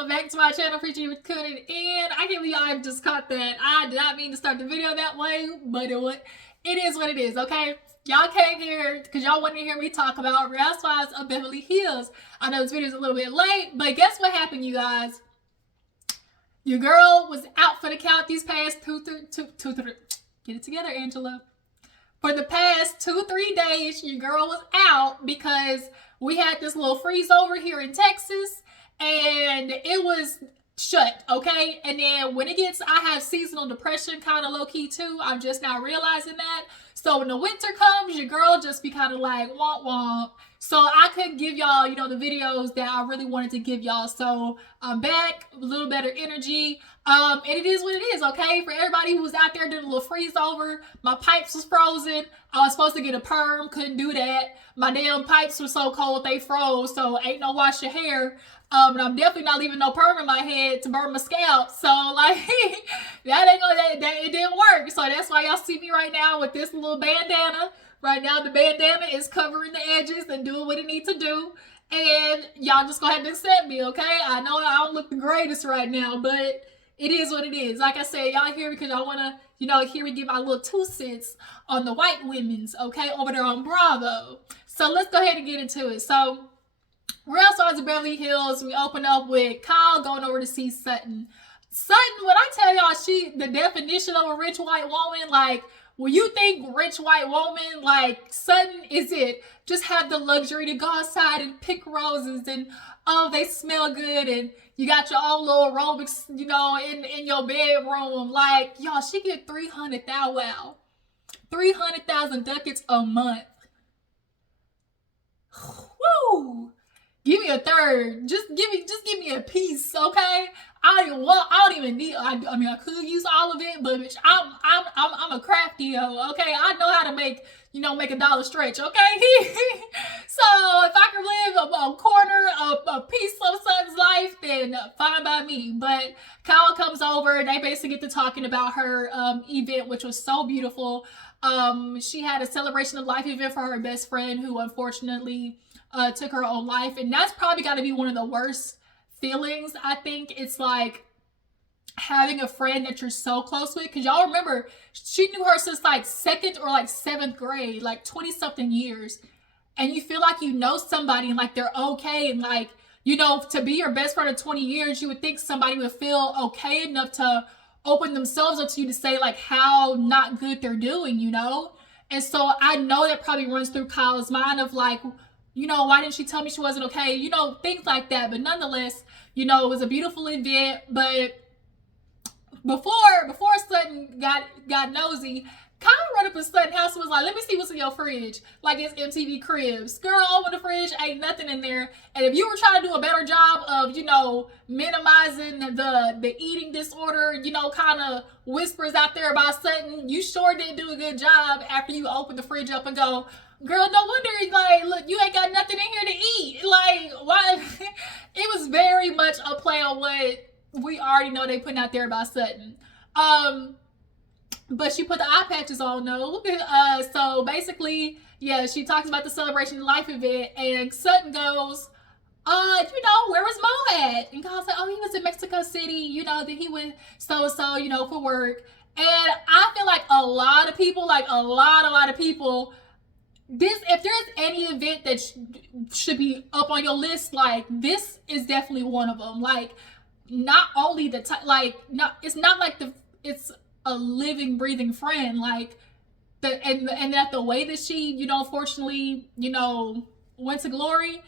welcome back to my channel. Appreciate you tuning in. I can't believe I just caught that. I did not mean to start the video that way, but it is what it is, okay? Y'all came here because y'all wanted to hear me talk about Housewives of Beverly Hills. I know this video is a little bit late, but guess what happened, you guys? Your girl was out for the count these past get it together, Angela. For the past 2-3 days, your girl was out because we had this little freeze over here in Texas and it was shut, okay? And then when it gets, I have seasonal depression kind of low key too. I'm just now realizing that. So when the winter comes, your girl just be kind of like womp womp. So I couldn't give y'all, you know, the videos that I really wanted to give y'all. So I'm back, a little better energy. And it is what it is, okay? For everybody who was out there doing a little freeze over, my pipes was frozen. I was supposed to get a perm, couldn't do that. My damn pipes were so cold they froze, so ain't no wash your hair. And I'm definitely not leaving no perm in my head to burn my scalp. So like that it didn't work. So that's why y'all see me right now with this little bandana. Right now the bandana is covering the edges and doing what it needs to do. And y'all just gonna have to accept me, okay? I know I don't look the greatest right now, but it is what it is. Like I said, y'all here because y'all wanna, you know, hear me give my little 2 cents on the white women's, okay, over there on Bravo. So let's go ahead and get into it. So Real Housewives of Beverly Hills, we open up with Kyle going over to see Sutton. Sutton, when I tell y'all, she the definition of a rich white woman, like when you think rich white woman, like Sutton is it. Just have the luxury to go outside and pick roses and oh, they smell good and you got your own little aerobics, you know, in your bedroom. Like, y'all, she get 300,000, wow. 300,000 ducats a month. Woo! Give me a third. Just give me a piece, okay? I don't even need. I mean, I could use all of it, but bitch, I'm a crafty hoe, okay? I know how to make, you know, make a dollar stretch, okay? So if I can live a corner, a piece of Sutton's life, then fine by me. But Kyle comes over. They basically get to talking about her event, which was so beautiful. She had a celebration of life event for her best friend, who unfortunately took her own life, and that's probably got to be one of the worst feelings. I think it's like having a friend that you're so close with, because y'all remember she knew her since like 2nd or like 7th grade, like 20 something years, and you feel like you know somebody and like they're okay, and like, you know, to be your best friend of 20 years, you would think somebody would feel okay enough to open themselves up to you to say like how not good they're doing, you know. And so I know that probably runs through Kyle's mind of like, you know, why didn't she tell me she wasn't okay? You know, things like that. But nonetheless, you know, it was a beautiful event. But before Sutton got nosy, Kyle ran up in Sutton's house and was like, let me see what's in your fridge. Like it's MTV Cribs. Girl, open the fridge, ain't nothing in there. And if you were trying to do a better job of, you know, minimizing the eating disorder, you know, kind of whispers out there about Sutton, you sure didn't do a good job after you opened the fridge up and go, girl, no wonder, like, look, you ain't got nothing in here to eat. Like, why? It was very much a play on what we already know they putting out there about Sutton. But she put the eye patches on, though. So basically, yeah, she talks about the celebration of life event, and Sutton goes, you know, where was Mo at? And Kyle's like, oh, he was in Mexico City, you know, then he went so, you know, for work. And I feel like a lot of people, like a lot of people, if there's any event that should be up on your list, like this is definitely one of them. Like, not only the like, it's not like it's a living, breathing friend. Like and that the way that she, you know, fortunately, you know, went to glory.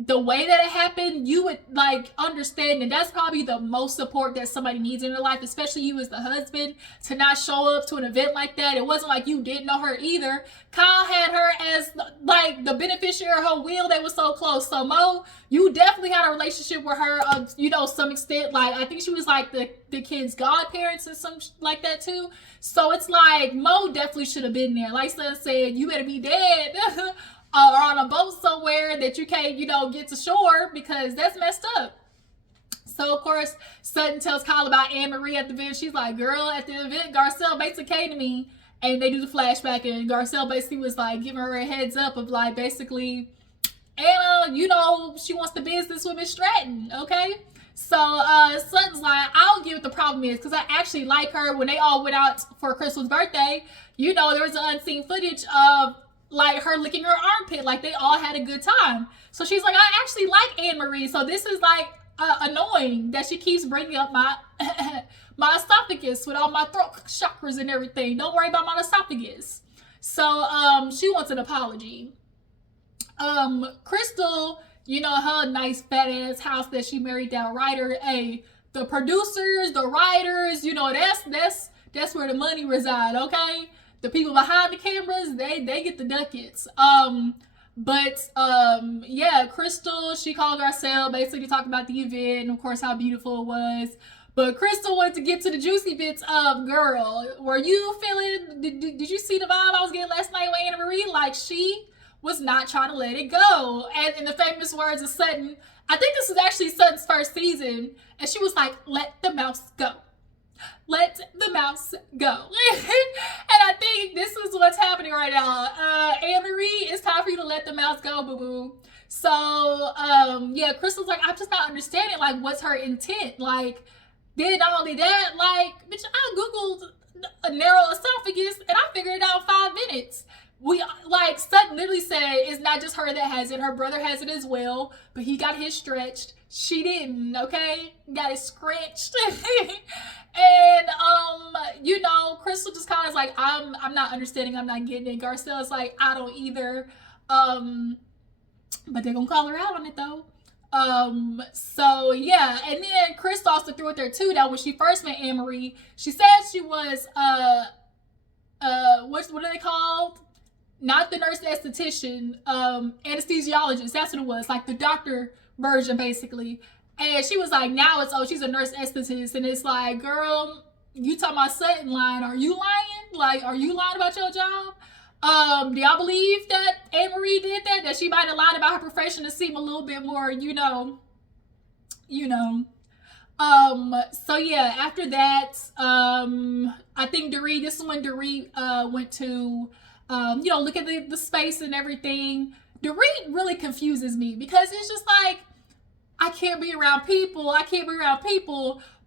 The way that it happened, you would like understand that that's probably the most support that somebody needs in their life, especially you as the husband, to not show up to an event like that. It wasn't like you didn't know her either. Kyle had her as like the beneficiary of her will. They were so close. So Mo, you definitely had a relationship with her, you know, some extent. Like I think she was like the kid's godparents and some like that too. So it's like Mo definitely should have been there. Like Son said, you better be dead. Or on a boat somewhere that you can't, you know, get to shore, because that's messed up. So, of course, Sutton tells Kyle about Annemarie at the event. She's like, girl, at the event, Garcelle basically came to me, and they do the flashback, and Garcelle basically was like giving her a heads up of like, basically, Anna, you know, she wants the business with Miss Stratton, okay? So Sutton's like, I don't get what the problem is, because I actually like her. When they all went out for Crystal's birthday, you know, there was an unseen footage of like her licking her armpit, like they all had a good time. So she's like, I actually like Annemarie, so this is like annoying that she keeps bringing up my my esophagus with all my throat chakras and everything. Don't worry about my esophagus. So she wants an apology. Crystal, you know, her nice fat ass house that she married that writer. Hey, the producers, the writers, you know, that's where the money reside, okay? The people behind the cameras, they get the ducats. Yeah, Crystal, she called Garcelle basically to talk about the event and of course how beautiful it was. But Crystal wanted to get to the juicy bits of, girl, were you feeling, did you see the vibe I was getting last night with Annemarie? Like, she was not trying to let it go. And in the famous words of Sutton, I think this is actually Sutton's first season, and she was like, let the mouse go. Let the mouse go. And I think this is what's happening right now. Annemarie, it's time for you to let the mouse go, boo-boo. So, yeah, Crystal's like, I'm just not understanding, like, what's her intent? Like, then not only that, like, bitch, I Googled a narrow esophagus, and I figured it out in 5 minutes. Like, Sutton literally said it's not just her that has it. Her brother has it as well, but he got his stretched. She didn't, okay? Got it scratched. And, you know, Crystal just kind of is like, I'm not understanding. I'm not getting it. Garcelle's like, I don't either. But they're going to call her out on it, though. So, yeah. And then Crystal also threw it there, too, that when she first met Annemarie, she said she was, what are they called? Not the nurse esthetician, anesthesiologist. That's what it was. Like the doctor version, basically. And she was like, now it's, oh, she's a nurse esthetician. And it's like, girl, you talking about Sutton lying. Are you lying? Like, are you lying about your job? Do y'all believe that Annemarie did that? That she might have lied about her profession to seem a little bit more, you know. So yeah, after that, I think Dorit, this is when Dorit went to, you know, look at the space and everything. Dorit really confuses me because it's just like, I can't be around people.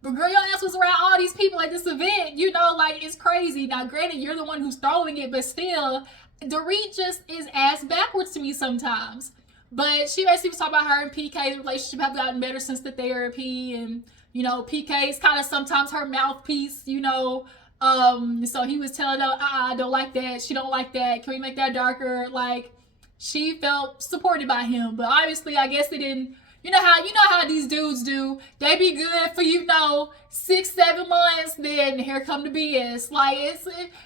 But girl, your ass was around all these people at this event. You know, like, it's crazy. Now, granted, you're the one who's throwing it, but still, Dorit just is ass backwards to me sometimes. But she basically was talking about her and PK's relationship have gotten better since the therapy. And, you know, PK's kind of sometimes her mouthpiece, you know. So he was telling her, I don't like that. She don't like that. Can we make that darker? Like, she felt supported by him. But obviously, I guess they didn't. You know how these dudes do. They be good for, 6-7 months, then here come the BS. Like,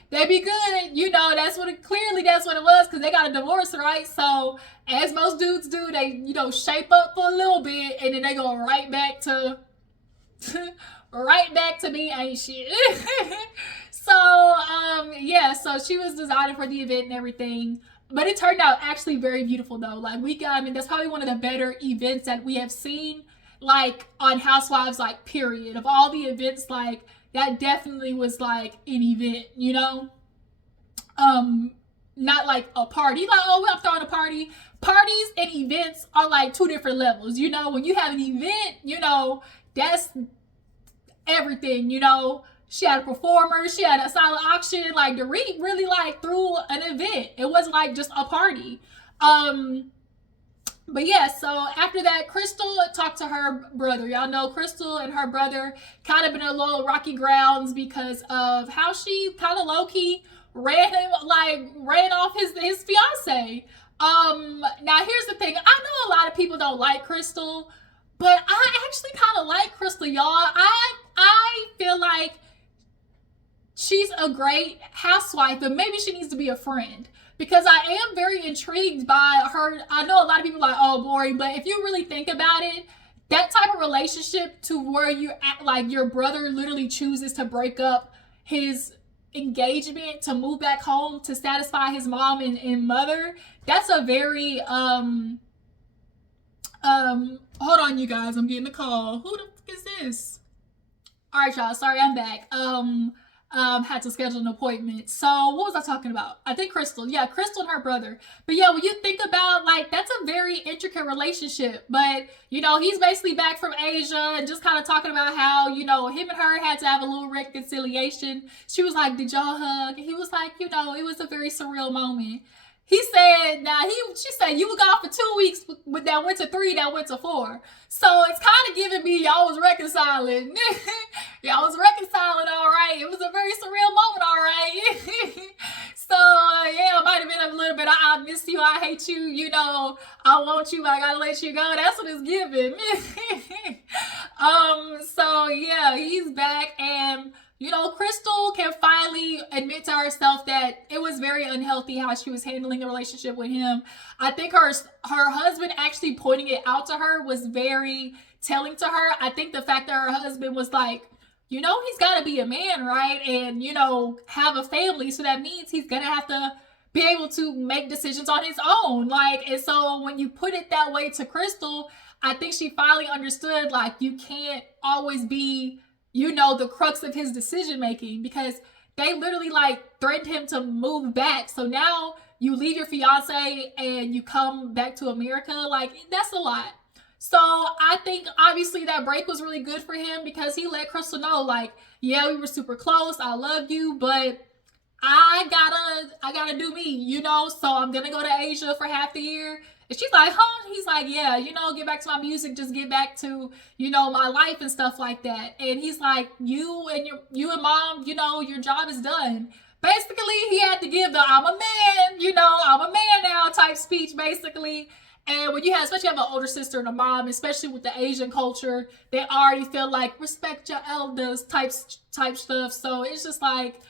they be good. You know, that's what it was, because they got a divorce, right? So, as most dudes do, they, shape up for a little bit, and then they go right back to me ain't shit. So, yeah, so she was designing for the event and everything. But it turned out actually very beautiful, though. Like, that's probably one of the better events that we have seen, like, on Housewives, like, period. Of all the events, like, that definitely was, like, an event, you know? Not, like, a party. Like, oh, I'm throwing a party. Parties and events are, like, 2 different levels, you know? When you have an event, that's everything, She had a performer, she had a silent auction. Like, Dorit really, like, threw an event. It wasn't, like, just a party. But yeah, so after that, Crystal talked to her brother. Y'all know Crystal and her brother kind of been in a little rocky grounds because of how she kind of low-key ran off his fiance. Now here's the thing. I know a lot of people don't like Crystal, but I actually kind of like Crystal, y'all. I feel like she's a great housewife, but maybe she needs to be a friend, because I am very intrigued by her. I know a lot of people are like, oh, boring, but if you really think about it, that type of relationship to where you act like your brother literally chooses to break up his engagement to move back home to satisfy his mom and mother, that's a very, hold on, you guys, I'm getting a call. Who the fuck is this? All right, y'all, sorry, I'm back. had to schedule an appointment. So what was I talking about? I think Crystal. Yeah, Crystal and her brother. But yeah, when you think about, like, that's a very intricate relationship. But, you know, he's basically back from Asia and just kind of talking about how, you know, him and her had to have a little reconciliation. She was like, did y'all hug? And he was like, you know, it was a very surreal moment. He said, she said, you were gone for 2 weeks, but that went to 3, that went to 4. So it's kind of giving me y'all was reconciling. Y'all was reconciling, all right. It was a very surreal moment, all right. So, yeah, it might have been a little bit, I miss you, I hate you, you know, I want you, but I gotta let you go. That's what it's giving. So, yeah, he's back, and you know, Crystal can finally admit to herself that it was very unhealthy how she was handling the relationship with him. I think her husband actually pointing it out to her was very telling to her. I think the fact that her husband was like, you know, he's got to be a man, right? And, you know, have a family. So that means he's going to have to be able to make decisions on his own. Like, and so when you put it that way to Crystal, I think she finally understood, like, you can't always be, you know, the crux of his decision making, because they literally like threatened him to move back. So now you leave your fiance and you come back to America. Like, that's a lot. So I think obviously that break was really good for him, because he let Crystal know, like, yeah, we were super close, I love you, but I gotta do me, you know, so I'm gonna go to Asia for half the year. And she's like, huh? He's like, yeah, you know, get back to my music, just get back to, you know, my life and stuff like that. And he's like, you and mom, you know, your job is done. Basically, he had to give the I'm a man, you know, I'm a man now type speech, basically. And when you have, especially have an older sister and a mom, especially with the Asian culture, they already feel like respect your elders type stuff. So it's just like,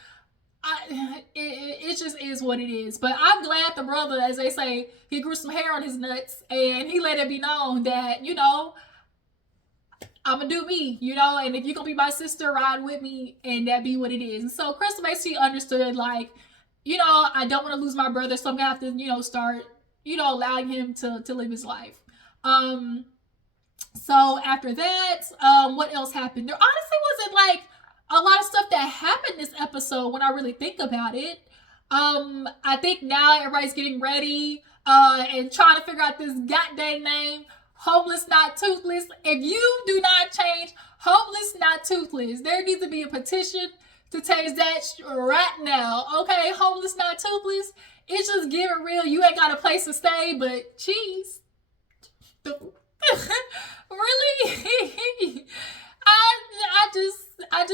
it just is what it is. But I'm glad the brother, as they say, he grew some hair on his nuts and he let it be known that, you know, I'm gonna do me, you know, and if you're gonna be my sister, ride with me, and that be what it is. And so Crystal basically understood, like, you know, I don't want to lose my brother, so I'm gonna have to, you know, start, you know, allowing him to live his life. So after that, what else happened? There honestly wasn't like a lot of stuff that happened this episode when I really think about it. I think now everybody's getting ready and trying to figure out this goddamn name, Homeless Not Toothless. If you do not change Homeless Not Toothless, there needs to be a petition to change that right now. Okay, Homeless Not Toothless. It's just giving real. You ain't got a place to stay, but cheese. Really? I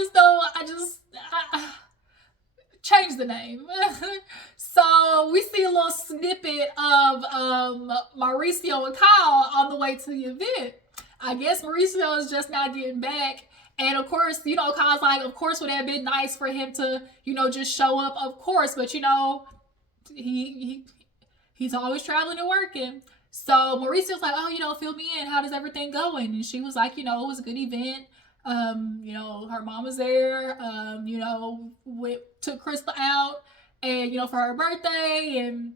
change the name. So we see a little snippet of Mauricio and Kyle on the way to the event. I guess Mauricio is just not getting back. And of course, you know, Kyle's like, of course would have been nice for him to, you know, just show up, of course. But, you know, he's always traveling and working. So Mauricio's like, oh, you know, fill me in. How does everything going? And she was like, you know, it was a good event. You know, her mom was there. You know, took Crystal out, and, you know, for her birthday. And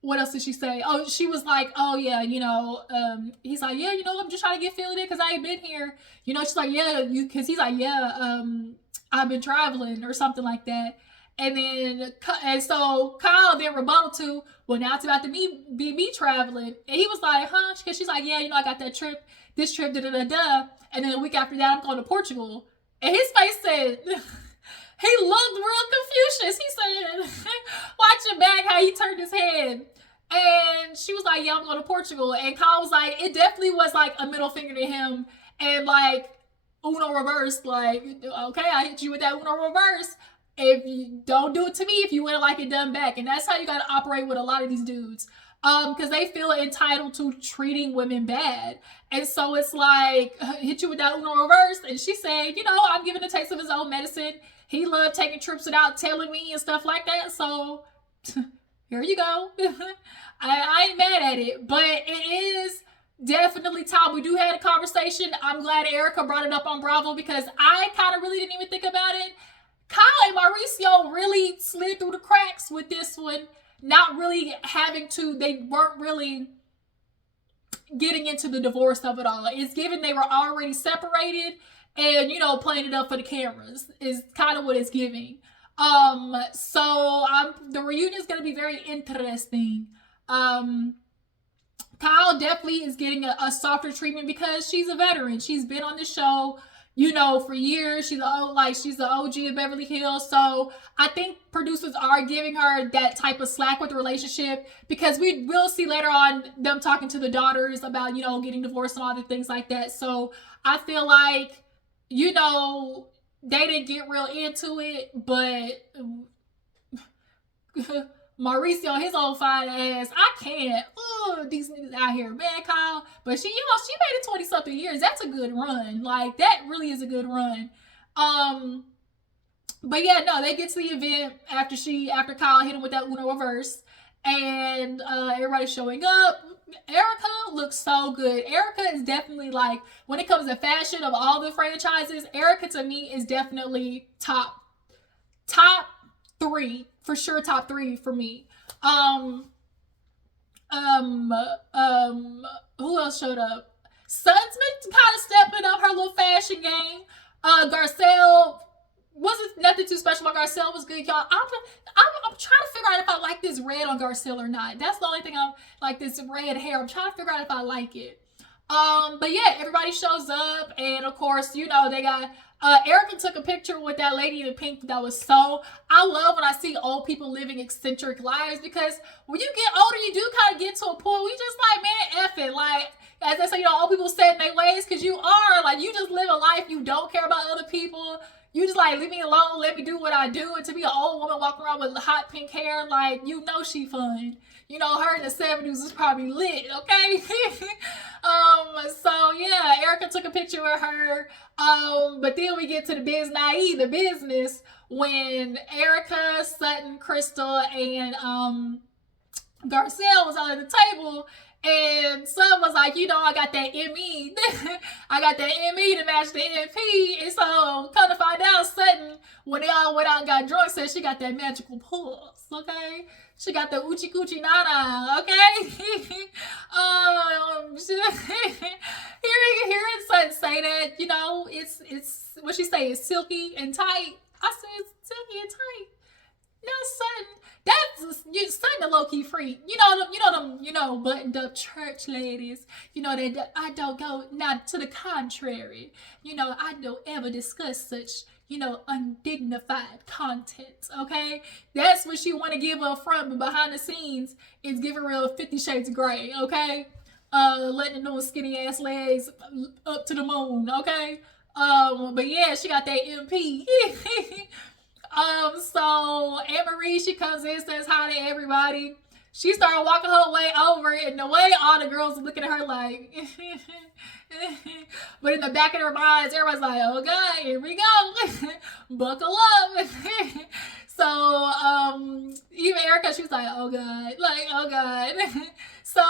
what else did she say? Oh, she was like, oh yeah, you know, he's like, yeah, you know, I'm just trying to get feeling it because I ain't been here. You know, she's like, yeah, because he's like, yeah, I've been traveling or something like that. And so Kyle then rebutted to, well, now it's about to be me traveling. And he was like, huh? Because she's like, yeah, you know, I got this trip, da-da-da-da. And then a week after that, I'm going to Portugal. And his face said, he looked real Confucius. He said, watch him back, how he turned his head. And she was like, yeah, I'm going to Portugal. And Kyle was like, it definitely was like a middle finger to him. And like, Uno reverse, like, okay, I hit you with that Uno reverse. If you don't do it to me, if you wouldn't like it done back. And that's how you got to operate with a lot of these dudes. Because they feel entitled to treating women bad. And so it's like, hit you with that Uno reverse. And she said, you know, I'm giving a taste of his own medicine. He loved taking trips without telling me and stuff like that. So here you go. I ain't mad at it. But it is definitely time. We do have a conversation. I'm glad Erika brought it up on Bravo, because I kind of really didn't even think about it. Kyle and Mauricio really slid through the cracks with this one. Not really having to, they weren't really getting into the divorce of it all. It's given they were already separated, and, you know, playing it up for the cameras is kind of what it's giving. So the reunion is going to be very interesting. Kyle definitely is getting a softer treatment because she's a veteran. She's been on the show, you know, for years. She's the OG of Beverly Hills. So I think producers are giving her that type of slack with the relationship, because we will see later on them talking to the daughters about, you know, getting divorced and all the things like that. So I feel like, you know, they didn't get real into it, but Mauricio, his old fine ass, I can't. Oh, these niggas out here, man, Kyle. But she, you know, she made it 20-something years. That's a good run. Like, that really is a good run. But yeah, no, they get to the event after Kyle hit him with that Uno reverse, and everybody's showing up. Erika looks so good. Erika is definitely, like, when it comes to fashion of all the franchises, Erika to me is definitely top 3 for sure. Top 3 for me. Who else showed up? Sutton's been kind of stepping up her little fashion game. Garcelle wasn't nothing too special, but Garcelle was good, y'all. I'm trying to figure out if I like this red on Garcelle or not. That's the only thing I'm like, this red hair. I'm trying to figure out if I like it. But yeah, everybody shows up, and of course, you know, they got Erika took a picture with that lady in pink. That was so, I love when I see old people living eccentric lives, because when you get older, you do kind of get to a point where you just like, man, F it. Like, as they say, you know, old people set in their ways, because you are, like, you just live a life, you don't care about other people. You just like, leave me alone, let me do what I do. And to be an old woman walking around with hot pink hair, like, you know she fun. You know, her in the 70s was probably lit, okay? So yeah, Erika took a picture with her. But then we get to the business, when Erika, Sutton, Crystal, and Garcelle was on the table. And Sutton was like, you know, I got that ME. I got that ME to match the MP. And so, come to find out, Sutton, when they all went out and got drunk, said she got that magical pulse, okay? She got the Uchi Coochie Nana, okay? Hearing Sutton say that, you know, it's what she say, it's silky and tight. I said, it's silky and tight. No, Sutton. That's Sutton a low-key freak. You know, buttoned up church ladies. You know, that I don't go, not to the contrary. You know, I don't ever discuss such, you know, undignified content, okay? That's what she want to give up front, but behind the scenes, it's giving real 50 Shades of Grey, okay? Letting those skinny ass legs up to the moon, okay? But yeah, she got that MP. So Annemarie, she comes in, says hi to everybody. She started walking her way over, and the way all the girls are looking at her like, but in the back of their minds, everybody's like, oh God, here we go. Buckle up. So, even Erika, she was like, oh God, like, oh God. So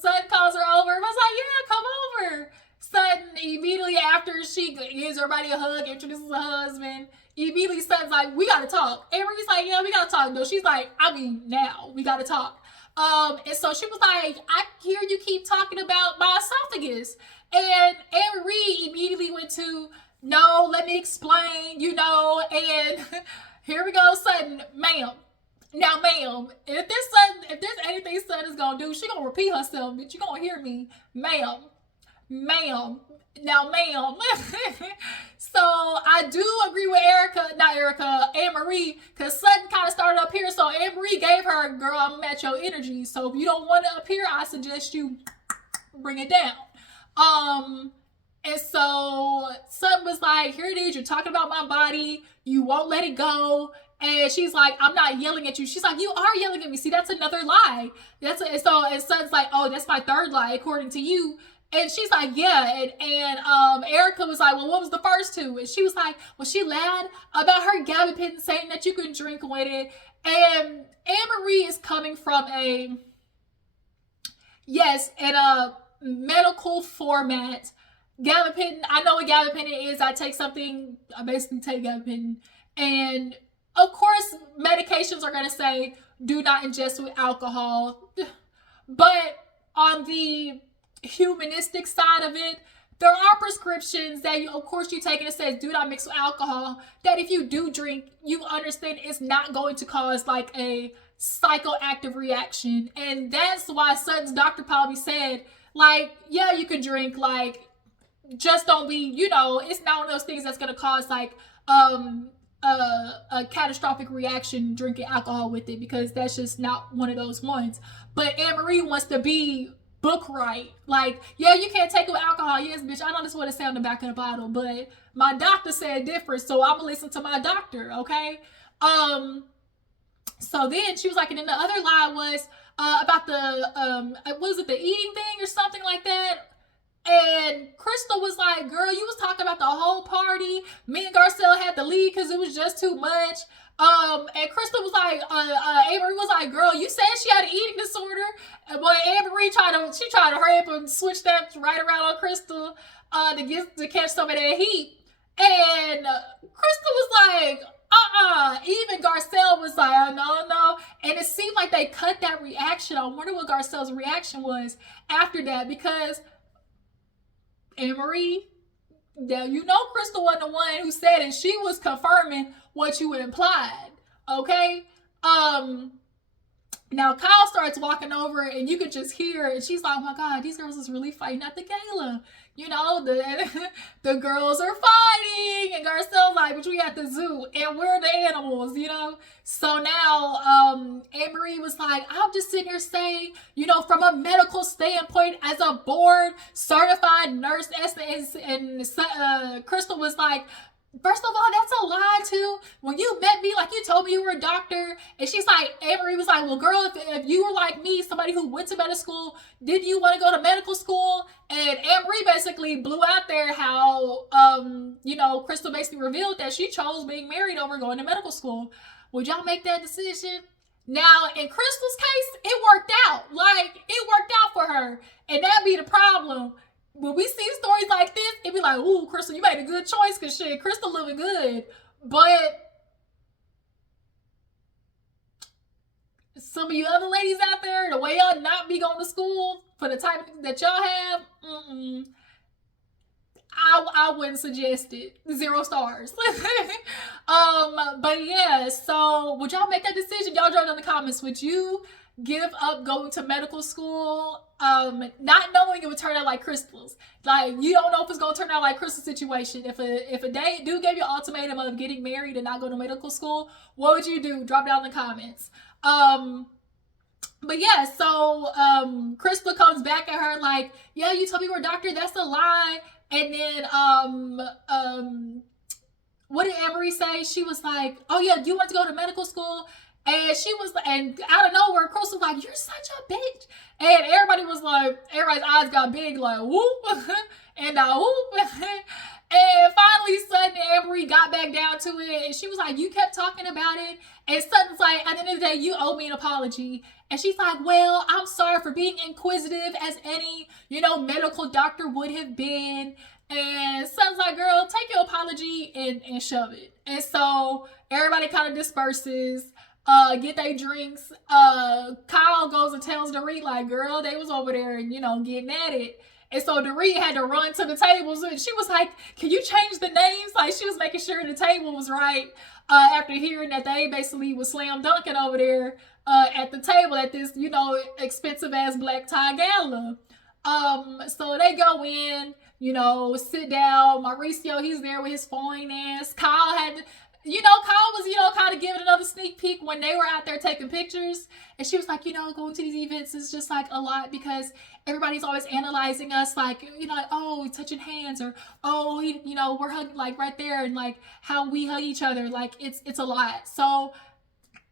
Sutton calls her over. I was like, yeah, come over. Sutton, immediately after she gives everybody a hug, introduces her husband, immediately Sutton's like, we gotta talk. Annmarie's like, yeah, we gotta talk. No, she's like, I mean, now we gotta talk. And so she was like, I hear you keep talking about my esophagus. And Annemarie immediately went to, no, let me explain, you know, and here we go, Sutton, ma'am. Now, ma'am, if there's anything Sutton is gonna do, she gonna repeat herself, but you gonna hear me, ma'am. Now, ma'am. So I do agree with Annemarie, because Sutton kind of started up here. So Annemarie gave her, girl, I'm gonna match your energy. So if you don't want it up here, I suggest you bring it down. And so Sutton was like, here it is, you're talking about my body, you won't let it go. And she's like, I'm not yelling at you. She's like, you are yelling at me. See, that's another lie. And Sutton's like, oh, that's my third lie, according to you. And she's like, yeah. And Erika was like, well, what was the first two? And she was like, well, she lied about her gabapentin, saying that you can drink with it. And Annemarie is coming from in a medical format. Gabapentin, I know what gabapentin is. I basically take gabapentin. And of course, medications are going to say, do not ingest with alcohol. But on the humanistic side of it, there are prescriptions that you, of course, you take and it says do not mix with alcohol, that if you do drink, you understand it's not going to cause like a psychoactive reaction. And that's why Sutton's doctor probably said, like, yeah, you can drink, like, just don't be, it's not one of those things that's going to cause like a catastrophic reaction drinking alcohol with it, because that's just not one of those ones. But Annemarie wants to be book right. Like, yeah, you can't take it with alcohol. Yes, bitch, I know this is what it said on the back of the bottle, but my doctor said different, so I'm gonna listen to my doctor, okay? So then she was like, and then the other lie was about the was it the eating thing or something like that? And Crystal was like, girl, you was talking about the whole party. Me and Garcelle had to leave because it was just too much. And Crystal was like, Avery was like, girl, you said she had an eating disorder. And boy, Avery tried to hurry up and switch that right around on Crystal to catch some of that heat. And Crystal was like, even Garcelle was like, oh, no. And it seemed like they cut that reaction. I wonder what Garcelle's reaction was after that, because Annemarie, now Crystal wasn't the one who said it. She was confirming what you implied. Okay? Now Kyle starts walking over and you could just hear it. She's like, oh my God, these girls is really fighting at the gala. The girls are fighting. And Garcelle's like, but we at the zoo and we're the animals, So now Annemarie was like, I'm just sitting here saying, from a medical standpoint, as a board certified nurse, and Crystal was like, first of all, that's a lie too. When you met me, like, you told me you were a doctor. And she's like, Annemarie was like, well, girl, if you were like me, somebody who went to medical school, did you want to go to medical school? And Annemarie basically blew out there how, Crystal basically revealed that she chose being married over going to medical school. Would y'all make that decision? Now, in Crystal's case, it worked out. Like, it worked out for her. And that'd be the problem. When we see stories like this, it'd be like, ooh, Crystal, you made a good choice, because shit, Crystal living good. But some of you other ladies out there, the way y'all not be going to school for the type that y'all have, I wouldn't suggest it. 0 stars. But yeah, so would y'all make that decision? Y'all drop down in the comments. Would you give up going to medical school, not knowing it would turn out like Crystal's? Like, you don't know if it's gonna turn out like Crystal's situation. If a dude gave you an ultimatum of getting married and not go to medical school, what would you do? Drop down in the comments. But yeah, so Crystal comes back at her like, yeah, you told me you were a doctor, that's a lie. And then what did Annemarie say? She was like, oh yeah, you want to go to medical school? And she was, and out of nowhere, Crystal was like, you're such a bitch. And everybody was like, everybody's eyes got big, like, whoop, and whoop. And finally, Sutton and Annemarie got back down to it. And she was like, you kept talking about it. And Sutton's like, at the end of the day, you owe me an apology. And she's like, well, I'm sorry for being inquisitive as any, medical doctor would have been. And Sutton's like, girl, take your apology and shove it. And so everybody kind of disperses. Get their drinks. Kyle goes and tells Dorit, like, girl, they was over there and, getting at it. And so Dorit had to run to the tables, and she was like, can you change the names? Like, she was making sure the table was right, after hearing that they basically was slam dunking over there, at the table at this, expensive ass black tie gala. So they go in, sit down. Mauricio, he's there with his fine ass. Kyle had Kyle was, kind of giving another sneak peek when they were out there taking pictures. And she was like, going to these events is just like a lot, because everybody's always analyzing us, like, like, oh, touching hands, or, oh, we're hugging, like, right there, and like how we hug each other. Like, it's a lot. So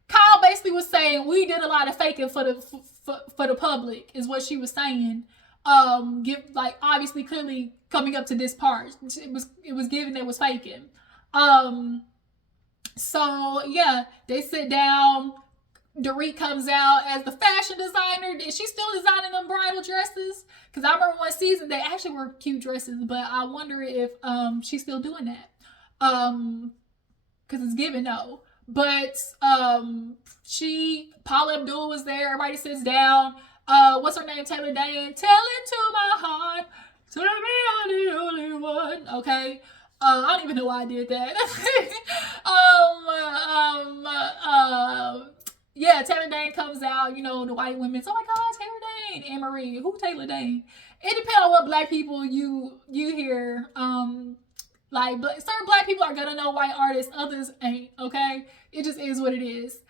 Kyle basically was saying we did a lot of faking for the public, is what she was saying. Obviously, clearly coming up to this part, it was given it was faking. So yeah, they sit down. Dorit comes out as the fashion designer. Is she still designing them bridal dresses? Because I remember one season they actually were cute dresses, but I wonder if she's still doing that. Because it's given no. But Paula Abdul was there. Everybody sits down. What's her name? Taylor Dane. Tell it to my heart. So that me, I'm the only one. Okay. I don't even know why I did that. Yeah, Taylor Dane comes out, the white women. Oh my God, Taylor Dane, Annemarie. Who Taylor Dane? It depends on what black people you hear. Like, certain black people are gonna know white artists, others ain't. Okay, it just is what it is.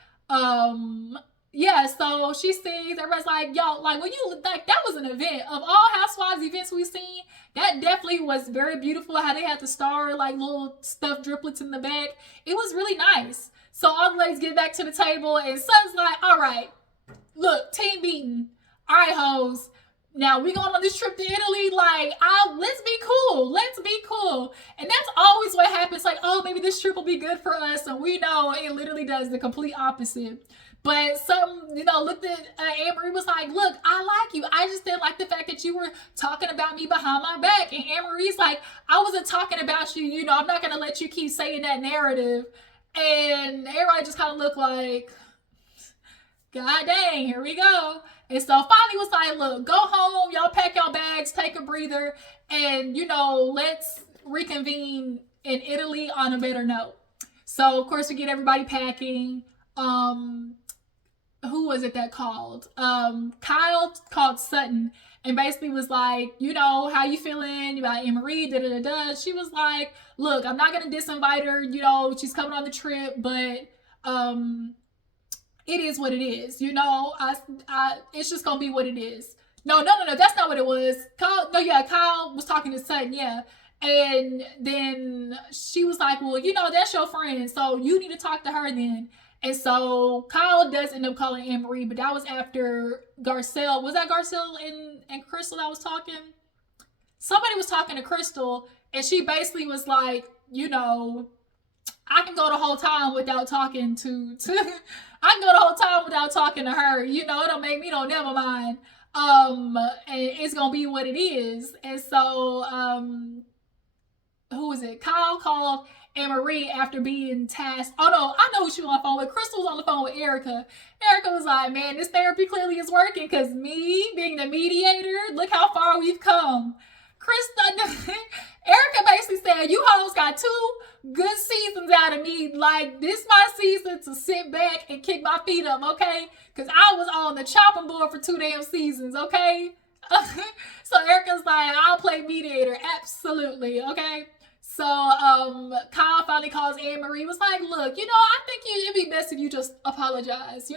Yeah, so she sings. Everybody's like, yo, like when you like that was an event of all Housewives events we've seen. That definitely was very beautiful. How they had the star like little stuffed driplets in the back. It was really nice. So all the ladies get back to the table, and Sutton's like, all right, look, team meeting. All right, hoes. Now we going on this trip to Italy. Like, let's be cool. Let's be cool. And that's always what happens. Like, oh, maybe this trip will be good for us. And we know it literally does the complete opposite. But looked at Annemarie was like, look, I like you. I just didn't like the fact that you were talking about me behind my back. And Annemarie's like, I wasn't talking about you. I'm not going to let you keep saying that narrative. And everybody just kind of looked like, God dang, here we go. And so finally was like, look, go home. Y'all pack your bags, take a breather. And, let's reconvene in Italy on a better note. So, of course, we get everybody packing. Who was it that called? Kyle called Sutton and basically was like, how you feeling about Annemarie, da-da-da-da. She was like, look, I'm not going to disinvite her. She's coming on the trip, but it is what it is. It's just going to be what it is. No, that's not what it was. Kyle was talking to Sutton, yeah. And then she was like, well, that's your friend, so you need to talk to her then. And so Kyle does end up calling Annemarie, but that was after Garcelle. Was that Garcelle and Crystal that was talking? Somebody was talking to Crystal, and she basically was like, I can go the whole time without talking to I can go the whole time without talking to her. It don't make me never mind. And it's gonna be what it is. And so who was it? Kyle called Annemarie after being tasked. Oh no, I know who she was on the phone with. Crystal was on the phone with Erika. Erika was like, man, this therapy clearly is working because me being the mediator, look how far we've come. Erika basically said, you hoes got 2 good seasons out of me. Like, this my season to sit back and kick my feet up, okay? Because I was on the chopping board for 2 damn seasons, okay? So Erika's like, I'll play mediator. Absolutely, okay? So Kyle finally calls Annemarie, was like, look, I think it'd be best if you just apologize,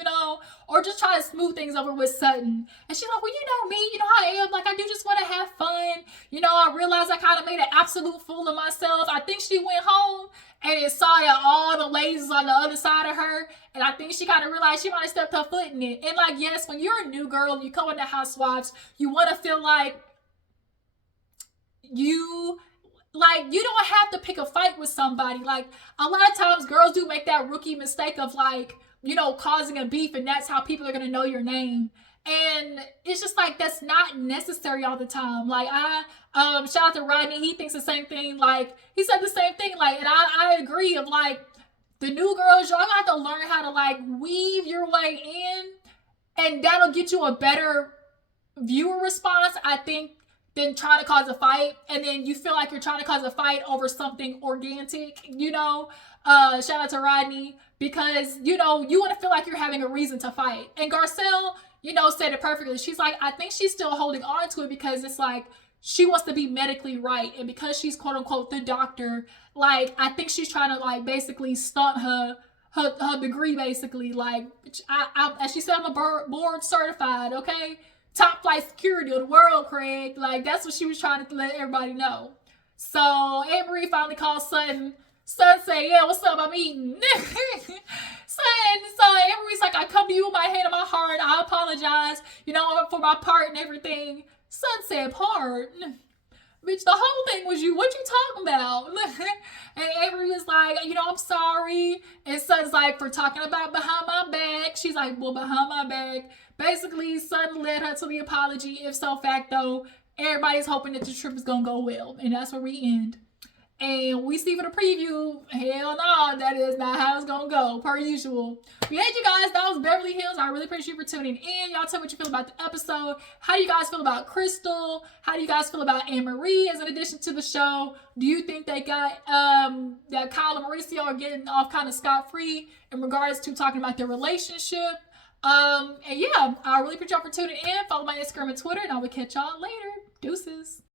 or just try to smooth things over with Sutton. And she's like, well, me, how I am. Like, I do just want to have fun. I realized I kind of made an absolute fool of myself. I think she went home and saw all the ladies on the other side of her. And I think she kind of realized she might have stepped her foot in it. And like, yes, when you're a new girl and you come into Housewives, you want to feel like you don't have to pick a fight with somebody. Like, a lot of times girls do make that rookie mistake of like, causing a beef, and that's how people are going to know your name. And it's just like, that's not necessary all the time. Like, shout out to Rodney. He thinks the same thing. Like, he said the same thing. Like, and I agree of like, the new girls, y'all have to learn how to like weave your way in, and that'll get you a better viewer response, I think, than trying to cause a fight, and then you feel like you're trying to cause a fight over something organic, shout out to Rodney, because, you want to feel like you're having a reason to fight. And Garcelle, said it perfectly. She's like, I think she's still holding on to it because it's like, she wants to be medically right. And because she's quote unquote the doctor, like, I think she's trying to like basically stunt her degree basically. Like, as she said, I'm a board certified, okay? Top flight security of the world, Craig. Like, that's what she was trying to let everybody know. So Annemarie finally called Sutton. Sutton said, yeah, what's up? I'm eating. So Annemarie's like, I come to you with my hand on my heart. I apologize, for my part and everything. Sutton said, part? Bitch, the whole thing was you. What you talking about? And Annemarie was like, I'm sorry. And Sutton's like, for talking about behind my back. She's like, well, behind my back. Basically, Sutton led her to the apology. If so facto, everybody's hoping that the trip is going to go well. And that's where we end. and we see for the preview, hell no, that is not how it's gonna go, per usual. We had you guys, that was Beverly Hills. I really appreciate you for tuning in. Y'all tell me what you feel about the episode. How do you guys feel about Crystal? How do you guys feel about Annemarie as an addition to the show? Do you think they got that Kyle and Mauricio are getting off kind of scot-free in regards to talking about their relationship? And yeah, I really appreciate y'all for tuning in. Follow my Instagram and Twitter, and I will catch y'all later. Deuces.